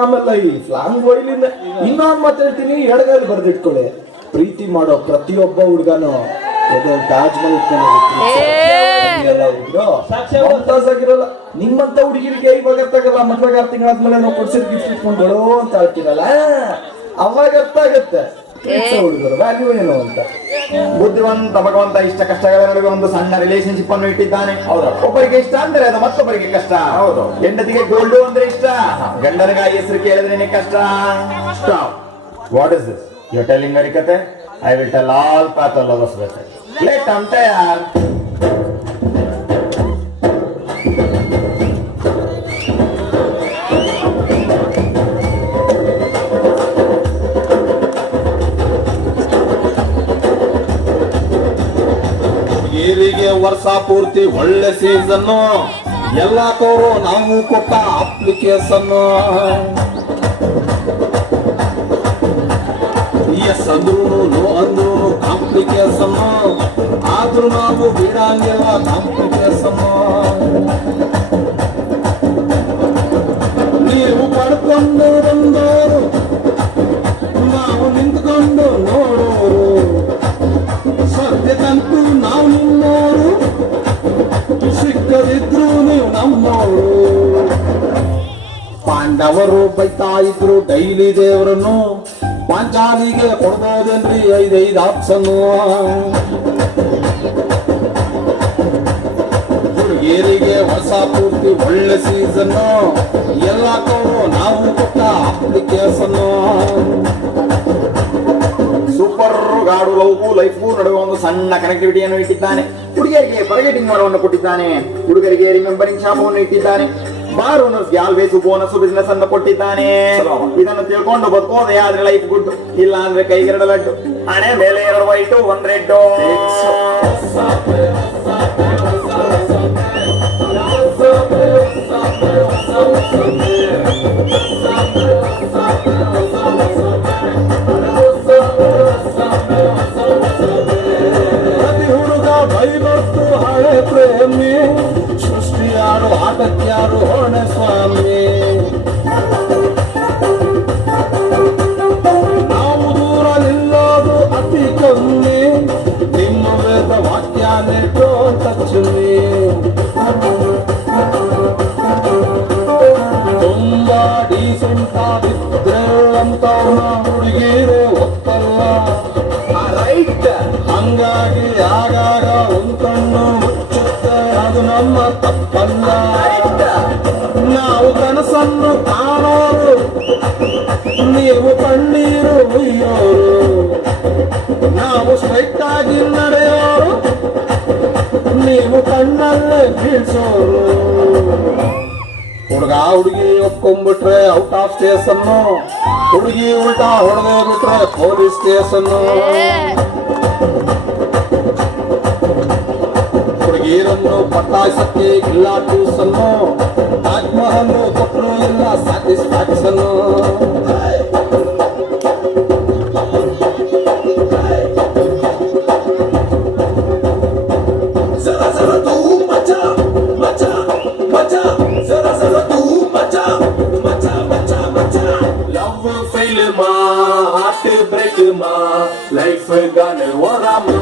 ಆಮೇಲೆ ಈ ಫ್ಲಾಂಗ್ ಬಾಯ್ಲಿಂದ ಇನ್ನೊಂದು ಮಾತು ಹೇಳ್ತೀನಿ, ಎಡಗಲ್ಲಿ ಬರ್ದಿಟ್ಕೊಳ್ಳಿ. ಪ್ರೀತಿ ಮಾಡೋ ಪ್ರತಿಯೊಬ್ಬ ಹುಡುಗನು ತಾಜ್ ಮಹಲ್ ಆಗಿರಲ್ಲ. ನಿಮ್ಮಂತ ಹುಡುಗಿರಿಗೆ ಇವಾಗ ಅರ್ಥಾಗಲ್ಲ. ಮದ್ವೆಗೆ 6 ತಿಂಗಳಾದ್ಮೇಲೆ ನಾವು ಕೊಡ್ಸಿದ್ ಗಿಫ್ಟ್ ಇಟ್ಕೊಂಡ್ಗಳು ಅಂತ ಹೇಳ್ತೀರಲ್ಲ, ಅವಾಗ ಅರ್ಥ ಆಗತ್ತೆ ಹುಡುಗರು ವ್ಯಾಲ್ಯೂ ಏನು ಅಂತ. ಬುದ್ಧಿವಂತ ಭಗವಂತ ಇಷ್ಟ ಕಷ್ಟಗಳ ನಡುವೆ ಒಂದು ಸಣ್ಣ ರಿಲೇಶನ್ಶಿಪ್ ಅನ್ನು ಇಟ್ಟಿದ್ದಾನೆ. ಒಬ್ಬರಿಗೆ ಇಷ್ಟ ಅಂದ್ರೆ ಅದು ಮತ್ತೊಬ್ಬರಿಗೆ ಕಷ್ಟ. ಹೌದು, ಹೆಂಡತಿಗೆ ಗೋಲ್ಡು ಅಂದ್ರೆ ಇಷ್ಟ, ಗಂಡನಿಗೆ ಹೆಸರು ಕೇಳಿದ್ರೆ ಕಷ್ಟ. What is this you are telling ಮೆರಿ ಕತೆ? I will tell all path all lovers message. Late ಅಂತ ಯಾರ್ ಏರಿಗೆ ವರ್ಷ ಪೂರ್ತಿ ಒಳ್ಳೆ ಸೀಸನ್, ಎಲ್ಲ ತೋರು ನಾವು ಕೊಟ್ಟ ಅಪ್ಲಿಕೇಶನ್. ಎಸ್ ಅಂದ್ರು ನೋ ಅಂದ್ರು ಕಾಂಪ್ಲಿಕೇಶನ್, ಆದ್ರೂ ನಾವು ಬಿಡಂಗಿಲ್ಲ ಕಾಂಪ್ಲಿಕೇಶನ್. ನೀವು ಪಡ್ಕೊಂಡು ಬಂದೋರು ನಾವು ನಿಂತ್ಕೊಂಡು ನೋಡೋರು, ಸದ್ಯಕ್ಕಂತೂ ನಾವು ನಿಮ್ಮೋರು, ಸಿಕ್ಕದಿದ್ರು ನೀವು ನಮ್ಮೋರು. ಪಾಂಡವರು ಬೈತಾ ಇದ್ರು ಡೈಲಿ ದೇವರನ್ನು, ಪಾಂಚಾಲಿಗೆ ಕೊಡ್ಬೋದೇನ್ರಿ 5 ಆಪ್ಷನ್. ಹುಡುಗಿಯರಿಗೆ ಹೊಸ ಪೂರ್ತಿ ಒಳ್ಳೆ ಸೀಸನ್, ಎಲ್ಲ ನಾವು ಕೊಟ್ಟ ಅಪ್ಲಿಕೇಶನ್. ಸೂಪರ್ ಗಾಡು ಲವ್ಗೂ ಲೈಫ್ಗೂ ನಡುವೆ ಒಂದು ಸಣ್ಣ ಕನೆಕ್ಟಿವಿಟಿಯನ್ನು ಇಟ್ಟಿದ್ದಾನೆ. ಹುಡುಗಿಯರಿಗೆ ಫರ್ಗೆಟಿಂಗ್ ಮಾಡೋವನ್ನು ಕೊಟ್ಟಿದ್ದಾನೆ, ಹುಡುಗರಿಗೆ ರಿಮೆಂಬರಿಂಗ್ ಶಾಪವನ್ನು ಇಟ್ಟಿದ್ದಾನೆ, ಬಾರ್ ಓನರ್ಸ್ಗೆ ಆಲ್ವೇಸ್ ಬೋನಸ್ ಬಿಸ್ನೆಸ್ ಅನ್ನು ಕೊಟ್ಟಿದ್ದಾನೆ. ಇದನ್ನು ತಿಳ್ಕೊಂಡು ಬದುಕೋದೆ ಆದ್ರೆ ಲೈಫ್ ಗುಡ್, ಇಲ್ಲ ಅಂದ್ರೆ ಕೈಗೆ 2 ಲಡ್ಡು, ಹಣೆ ಮೇಲೆ 2 ವೈಟು 1 ರೆಡ್. ಪ್ರತಿ ಹುಡುಗ ಬೈಬತ್ತು ಹಳೆ ಪ್ರೇಮಿ, ಸೃಷ್ಟಿಯಾರು ಆಟಕ್ಯಾರು ಹೊಣೆ ಸ್ವಾಮಿ. ನಾವು ದೂರ ನಿಲ್ಲೋದು ಅತಿ ಕಮ್ಮಿ, ನಿಮ್ಮ ವೇದ ವಾಕ್ಯ ನೆಟ್ಟು ತಚ್ಚುನಿ. ತುಂಬಾ ಡೀಸೆಂಟ್ ಆಗಿದ್ರೆ ಅಂತವ್ನ ಹುಡುಗಿರೇ ಒಪ್ಪಲ್ಲ. ಹಂಗಾಗಿ ಆಗಾಗ ಒಂದನ್ನು ಮುಚ್ಚುತ್ತೆ, ಅದು ನಮ್ಮ ತಪ್ಪಲ್ಲ. ನಾವು ಕನಸನ್ನು ಕಾಣೋರು, ನೀವು ಕಣ್ಣೀರು ಉಯ್ಯೋರು. ನಾವು ಸ್ಟ್ರೈಟ್ ಆಗಿ ನಡೆಯೋರು, ನೀವು ಕಣ್ಣಲ್ಲೇ ಬೀಳ್ಸೋರು. ಹುಡುಗ ಹುಡುಗಿ ಒಪ್ಕೊಂಡ್ಬಿಟ್ರೆ ಔಟ್ ಆಫ್ ಸ್ಟೇಷನ್, ಹುಡುಗಿ ಉಲ್ಟಾ ಹೊಡೆದೇ ಬಿಟ್ರೆ ಪೊಲೀಸ್ ಸ್ಟೇಷನ್. ಹುಡುಗಿಯರನ್ನು ಪಟಾಯಿಸಕ್ಕೆ ಇಲ್ಲ ಟ್ಯೂಷನ್, ತಾಜ್ ಮಹಲ್ ಕೊಟ್ಟರು ಇಲ್ಲ satisfaction. Life gone warama,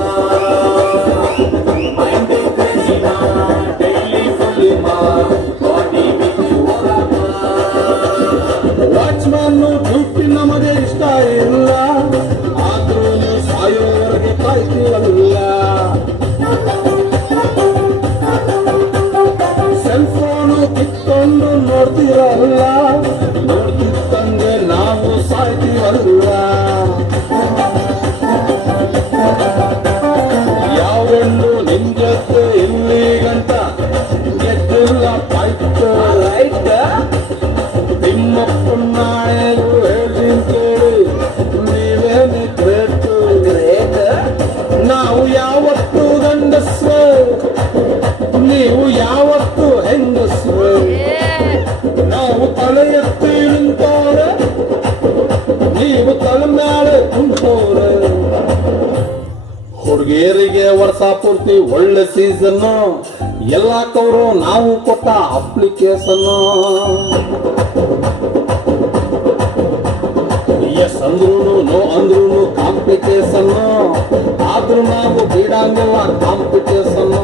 mind crazy na, daily fully ma, body with warama. Watchman duty namage ishta illa, ಆದ್ರೂ ಸಾಯೋವರೆಗೆ ಕಾಯ್ತೀವಲ್ಲ. ಸೆಲ್ ಫೋನು ಕಿತ್ಕೊಂಡು ನೋಡ್ತೀರಲ್ಲ, ನೋಡ್ತಿದ್ದಂಗೆ ನಾವು ಸಾಯ್ತೀವಲ್ಲ. ಯಾವೆಂದು ನಿಮ್ ಜೊತೆ ಇಲ್ಲಿ ಗಂಟ ಗೆದ್ದಿಲ್ಲ ಪಾಯ್ತು ರೈತ. ತಿಮ್ಮಪ್ಪನ ನಾಳೆಗೂ ಹೇಳ್ತೀನಿ ಕೇಳಿ, ನೀವೇನೆ ಗ್ರೇಟ್. ನಾವು ಯಾವತ್ತು ಗಂಡಸ್ರು, ನೀವು ಯಾವತ್ತು ಹೆಂಗಸ್ರು. ನಾವು ತಲೆ ಎತ್ತಿ ನಿಂತವ್ರೆ, ನೀವು ತಲೆ ಮೇಲೆ ಕುಂತವ್ರೆ. ಹುಡುಗಿಯರಿಗೆ ವರ್ಷ ಪೂರ್ತಿ ಒಳ್ಳೆ ಸೀಸನ್, ಎಲ್ಲ ಕವರು ನಾವು ಕೊಟ್ಟ ಅಪ್ಲಿಕೇಶನ್. ಎಸ್ ಅಂದ್ರೂನು ನೋ ಅಂದ್ರೂನು ಕಾಂಪ್ಲಿಕೇಶನ್ ಆದ್ರೂ ನಾವು ಬಿಡಂಗಿಲ್ಲ ಕಾಂಪಿಟೇಷನ್